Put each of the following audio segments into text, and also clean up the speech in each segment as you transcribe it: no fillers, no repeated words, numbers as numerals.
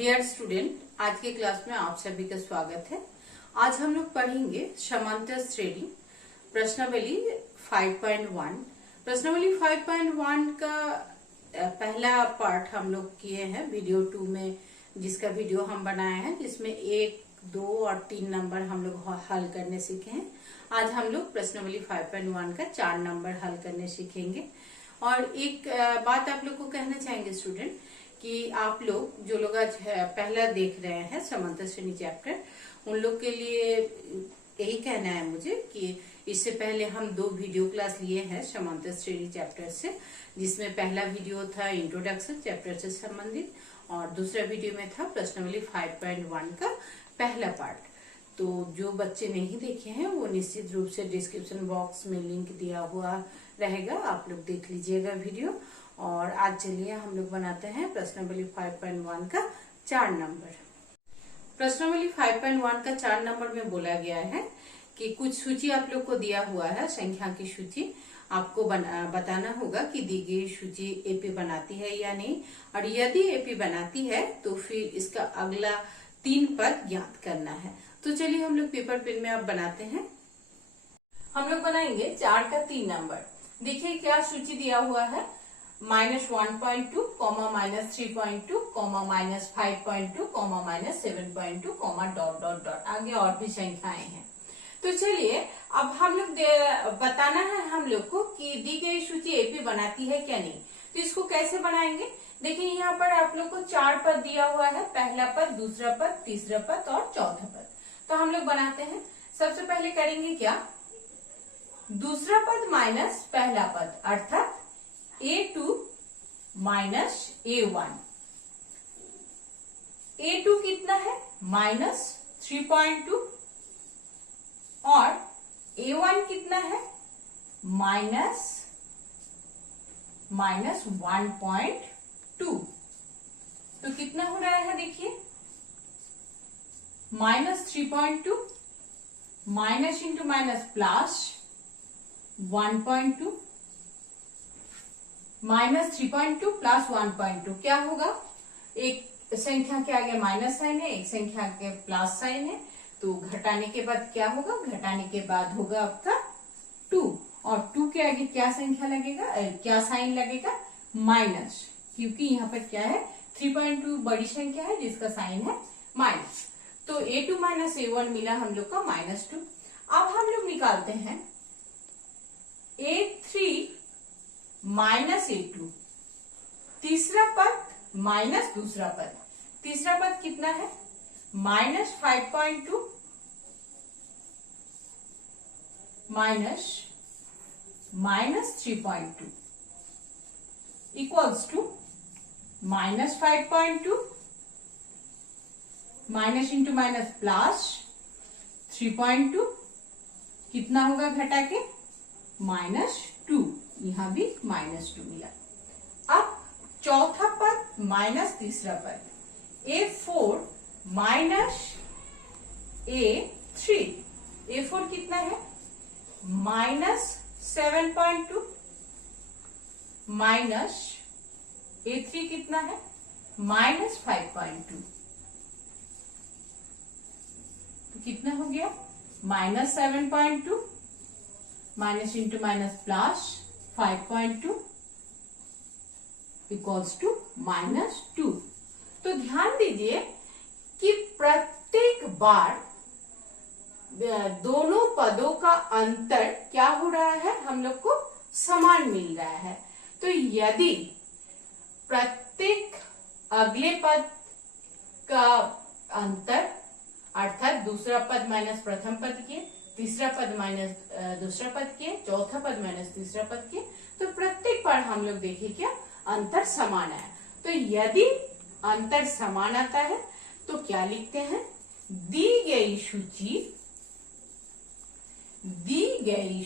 Dear student, आज के class में आप सभी का स्वागत है। आज हम लोग पढ़ेंगे समांतर श्रेणी प्रश्नावली 5.1। प्रश्नावली 5.1 का पहला पार्ट हम लोग किए हैं वीडियो 2 में, जिसका वीडियो हम बनाए हैं, जिसमें 1, 2 और 3 नंबर हम लोग हल करने सीखे हैं। आज हम लोग प्रश्नावली 5.1 का 4 नंबर हल करने सीखेंगे। और एक बात आप लोग को कहना चाहेंगे स्टूडेंट कि आप लोग जो लोग आज पहला देख रहे हैं समांतर श्रेणी चैप्टर, उन लोग के लिए यही कहना है मुझे कि इससे पहले हम 2 वीडियो क्लास लिए हैं समांतर श्रेणी चैप्टर से, जिसमें पहला वीडियो था इंट्रोडक्शन चैप्टर से संबंधित और दूसरा वीडियो में था प्रश्नावली 5.1 का पहला पार्ट। तो जो बच्चे नहीं देखे हैं वो निश्चित रूप से डिस्क्रिप्शन बॉक्स में लिंक दिया हुआ रहेगा, आप लोग देख लीजिएगा वीडियो। और आज चलिए हम लोग बनाते हैं प्रश्नावली 5.1 का 4 नंबर। प्रश्नावली 5.1 का 4 नंबर में बोला गया है कि कुछ सूची आप लोग को दिया हुआ है, संख्या की सूची। आपको बताना होगा कि दी गई सूची एपी बनाती है या नहीं, और यदि एपी बनाती है तो फिर इसका अगला 3 पद ज्ञात करना है। तो चलिए हम लोग पेपर पेन में अब बनाते हैं। हम लोग बनाएंगे 4 का 3 नंबर। देखिए क्या सूची दिया हुआ है, -1.2, -3.2, -5.2, -7.2, डॉट डॉट डॉट, आगे और भी संख्याएं हैं। तो चलिए अब हम लोग बताना है हम लोग को कि दी गई सूची एपी बनाती है क्या नहीं। तो इसको कैसे बनाएंगे, देखिए यहाँ पर आप लोग को 4 पद दिया हुआ है, पहला पद, दूसरा पद, तीसरा पद और चौथा पद। तो हम लोग बनाते हैं। सबसे पहले करेंगे क्या, दूसरा पद माइनस पहला पद, अर्थात A2 माइनस A1। A2 कितना है, -3.2, और A1 कितना है, -1.2। तो कितना हो रहा है, देखिए -3.2 minus into minus plus 1.2, -3.2 plus 1.2 क्या होगा, एक संख्या के आगे माइनस साइन है, एक संख्या के प्लस साइन है, तो घटाने के बाद क्या होगा, घटाने के बाद होगा आपका 2, और 2 के आगे क्या संख्या लगेगा, क्या साइन लगेगा, माइनस, क्योंकि यहाँ पर क्या है 3.2 बड़ी संख्या है जिसका साइन है माइनस। तो A2 माइनस A1 मिला हम लोग का -2। अब हम लोग निकालते हैं A3 माइनस A2, तीसरा पद माइनस दूसरा पद। तीसरा पद कितना है, -5.2 minus -3.2 equals to -5.2 minus into minus plus 3.2, कितना होगा घटा के, -2, यहां भी -2 मिला। अब चौथा पद माइनस तीसरा पद, A4 माइनस A3। A4 कितना है, -7.2 माइनस A3 कितना है, -5.2। तो कितना हो गया, -7.2 minus into minus plus 5.2 equals to -2। तो ध्यान दीजिए कि प्रत्येक बार दोनों पदों का अंतर क्या हो रहा है, हम लोग को समान मिल रहा है। तो यदि प्रत्येक अगले पद का अंतर, अर्थात दूसरा पद माइनस प्रथम पद के, तीसरा पद माइनस दूसरा पद के, चौथा पद माइनस तीसरा पद के, तो प्रत्येक बार हम लोग देखिए क्या अंतर समान आया। तो यदि अंतर समान आता है तो क्या लिखते हैं, दी गई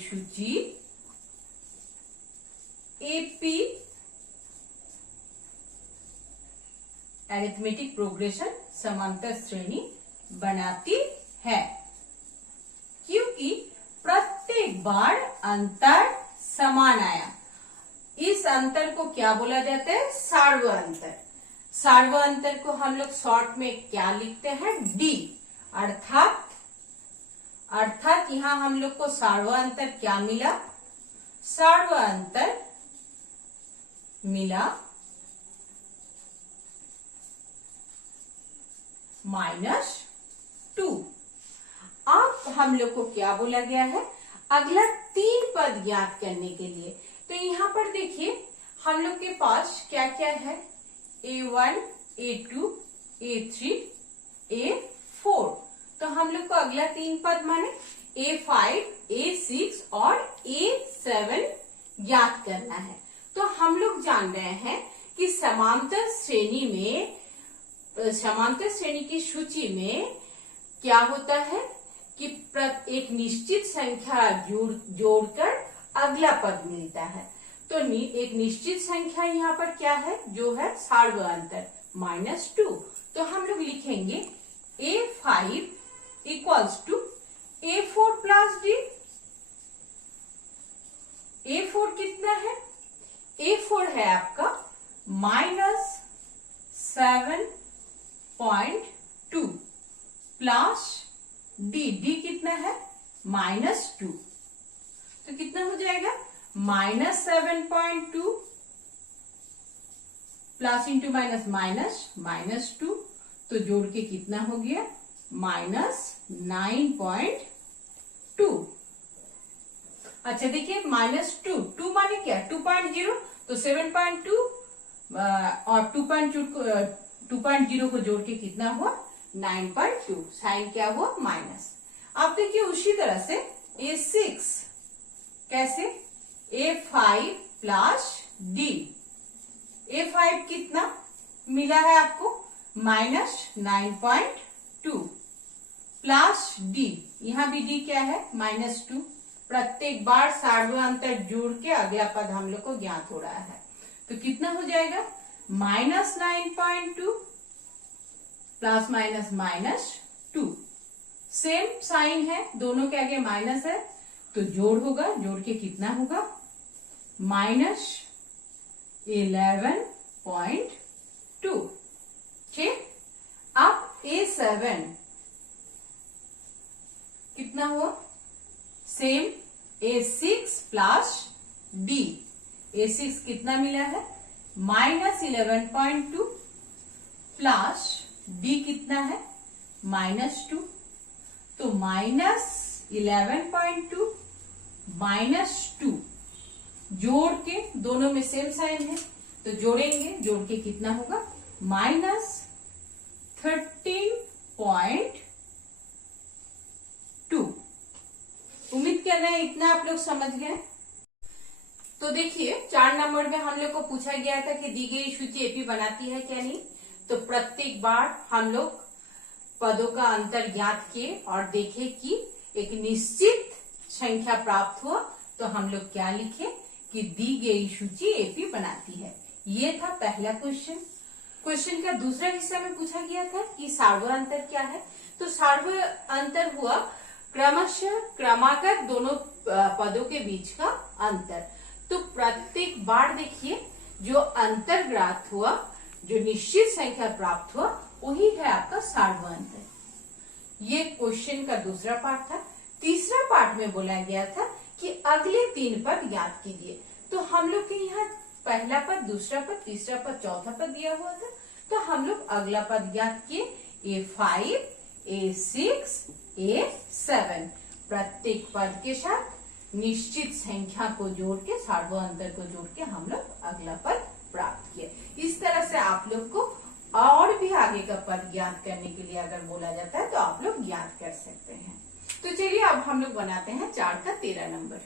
सूची एपी अरिथमेटिक प्रोग्रेशन समांतर श्रेणी बनाती है, क्योंकि प्रत्येक बार अंतर समान आया। इस अंतर को क्या बोला जाता है, सार्व अंतर। सार्वअंतर को हम लोग शॉर्ट में क्या लिखते हैं, डी। अर्थात यहां हम लोग को सार्वअंतर क्या मिला, सार्वअंतर मिला -2। अब हम लोग को क्या बोला गया है, अगला 3 पद ज्ञात करने के लिए। तो यहाँ पर देखिए हम लोग के पास क्या क्या है, A1, A2, A3, A4। तो हम लोग को अगला 3 पद माने A5, A6 और A7 ज्ञात करना है। तो हम लोग जान रहे हैं कि समांतर श्रेणी की सूची में क्या होता है कि एक निश्चित संख्या जोड़कर अगला पद मिलता है। तो एक निश्चित संख्या यहाँ पर क्या है, जो है सार्वअंतर -2। तो हम लोग लिखेंगे A5 equals to A4 plus D। A4 कितना है, A4 है आपका -7.2 प्लस D कितना है, -2। तो कितना हो जाएगा, -7.2 प्लस इंटू -2। तो जोड़ के कितना हो गया, -9.2। अच्छा देखिए -2 माने क्या, 2.0। तो 7.2 और 2.0 को जोड़ के कितना हुआ, 9.2। साइन क्या हुआ, माइनस। अब देखिए उसी तरह से A6 कैसे, A5 प्लस D। A5 कितना मिला है आपको, -9.2 प्लस D। यहां भी D क्या है, -2। प्रत्येक बार सार्वअंतर जोड़ के अगला पद हम लोग को ज्ञात हो रहा है। तो कितना हो जाएगा, -9.2 प्लस -2। सेम साइन है, दोनों के आगे माइनस है, तो जोड़ होगा, जोड़ के कितना होगा, -11.2। ठीक। अब A7 कितना हुआ, same A6 plus D। A6 कितना मिला है, -11.2 प्लस D कितना है, -2। तो -11.2 -2 जोड़ के, दोनों में सेम साइन है तो जोड़ेंगे, जोड़ के कितना होगा, -13.2। उम्मीद कर रहे हैं इतना आप लोग समझ गए। तो देखिए 4 नंबर में हम लोग को पूछा गया था कि दी गई सूची एपी बनाती है क्या नहीं। तो प्रत्येक बार हम लोग पदों का अंतर ज्ञात किए और देखे कि एक निश्चित संख्या प्राप्त हुआ तो हम लोग क्या लिखे कि दी गई सूची एपी बनाती है। ये था पहला क्वेश्चन। क्वेश्चन का दूसरा हिस्सा में पूछा गया था कि सार्वअंतर क्या है। तो सार्वअंतर हुआ क्रमशः क्रमागत दोनों पदों के बीच का अंतर। तो प्रत्येक बार देखिए जो अंतर ज्ञात हुआ, जो निश्चित संख्या प्राप्त हुआ, वही है आपका सार्वअंतर। ये क्वेश्चन का दूसरा पार्ट था। तीसरा पार्ट में बोला गया था कि अगले 3 पद ज्ञात कीजिए। तो हम लोग के यहाँ पहला पद, दूसरा पद, तीसरा पद, चौथा पद दिया हुआ था। तो हम लोग अगला पद ज्ञात किए, A5, A6, A7। प्रत्येक पद के साथ निश्चित संख्या को जोड़ के, सार्वअंतर को जोड़ के हम लोग अगला पद प्राप्त किए। इस तरह से आप लोग को और भी आगे का पद ज्ञात करने के लिए अगर बोला जाता है तो आप लोग ज्ञात कर सकते हैं। तो चलिए अब हम लोग बनाते हैं 4 का 13 नंबर।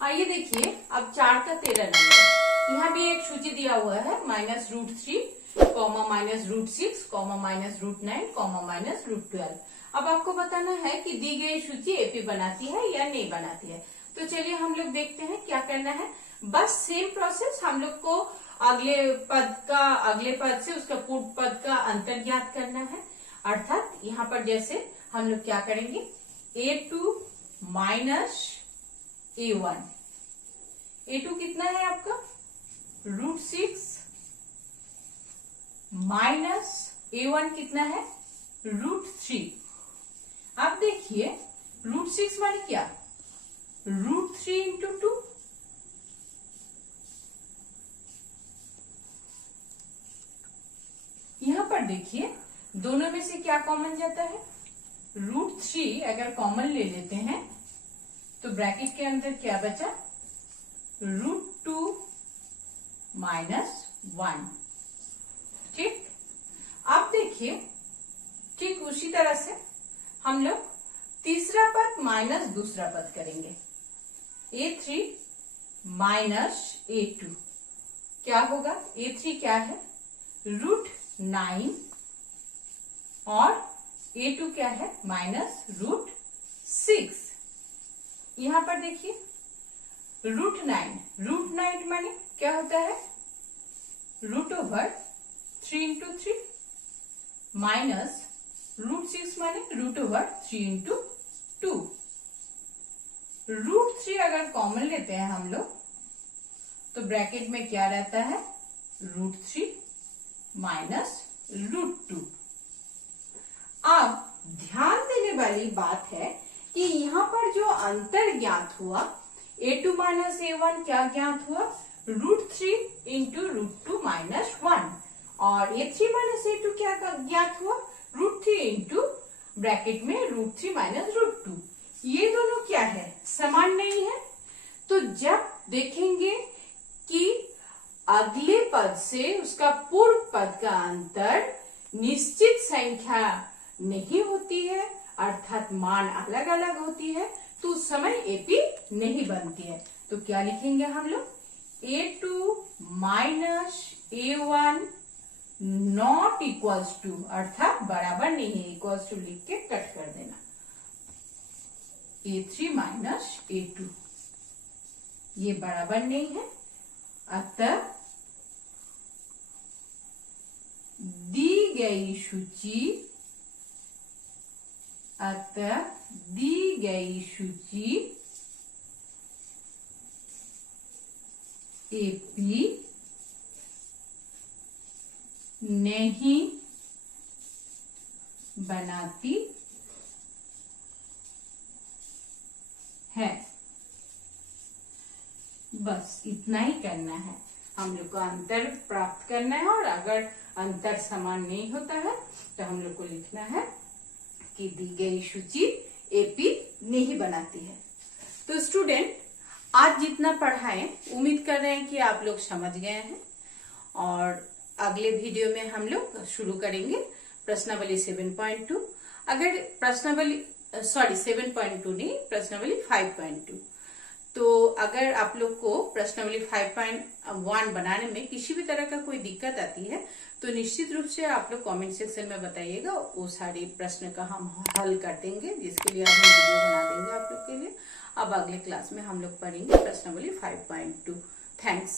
आइए देखिए अब 4 का 13 नंबर। यहाँ भी एक सूची दिया हुआ है, -√3, -√6, -√9, -√12। अब आपको बताना है कि दी गई सूची एपी बनाती है या नहीं बनाती है। तो चलिए हम लोग देखते हैं क्या करना है। बस सेम प्रोसेस, हम लोग को अगले पद से उसका पूर्व पद का अंतर ज्ञात करना है। अर्थात यहाँ पर जैसे हम लोग क्या करेंगे, A2 माइनस A1। A2 कितना है आपका, √6 माइनस a1 कितना है, √3। अब देखिए √6 माने क्या, √3 इंटू 2। यहां पर देखिए दोनों में से क्या कॉमन जाता है, √3 अगर कॉमन ले लेते हैं तो ब्रैकेट के अंदर क्या बचा, √2 माइनस 1। ठीक, अब देखिए ठीक उसी तरह से हम लोग तीसरा पद माइनस दूसरा पद करेंगे, a3 माइनस a2 क्या होगा, a3 क्या है, √9 और a2 क्या है, माइनस √6। यहां पर देखिए √9 माने क्या होता है, √3 इंटू 3 माइनस √6 माने √3 इंटू 2। √3 अगर कॉमन लेते हैं हम लोग तो ब्रैकेट में क्या रहता है, √3 माइनस √2। अब ध्यान देने वाली बात है कि यहाँ पर जो अंतर ज्ञात हुआ, a2 माइनस a1 क्या ज्ञात हुआ, √3 इंटू √2 माइनस 1, और a3 माइनस a2 क्या ज्ञात हुआ, √3 इंटू ब्रैकेट में √3 माइनस √2। ये दोनों क्या है, समान नहीं है। तो जब देखेंगे कि अगले पद से उसका पूर्व पद का अंतर निश्चित संख्या नहीं होती है, अर्थात मान अलग अलग होती है, तो उस समय एपी नहीं बनती है। तो क्या लिखेंगे हम लोग, a2 minus a1 not equals to, अर्थात बराबर नहीं है, इक्वल्स टू लिख के कट कर देना, a3 माइनस a2 ये बराबर नहीं है। अतः दी गई सूची एपी नहीं बनाती है। बस इतना ही करना है, हम लोग को अंतर प्राप्त करना है, और अगर अंतर समान नहीं होता है तो हम लोग को लिखना है कि दी गई सूची एपी नहीं बनाती है। तो स्टूडेंट, आज जितना पढ़ाएं उम्मीद कर रहे हैं कि आप लोग समझ गए हैं, और अगले वीडियो में हम लोग शुरू करेंगे प्रश्नावली 7.2। अगर प्रश्नावली 7.2 नहीं, प्रश्नावली 5.2। तो अगर आप लोग को प्रश्नावली 5.1 बनाने में किसी भी तरह का कोई दिक्कत आती है तो निश्चित रूप से आप लोग कमेंट सेक्शन में बताइएगा, वो सारे प्रश्न का हम हल कर देंगे, जिसके लिए हम वीडियो बना देंगे आप लोग के लिए। अब अगले क्लास में हम लोग पढ़ेंगे प्रश्नावली 5.2। थैंक्स।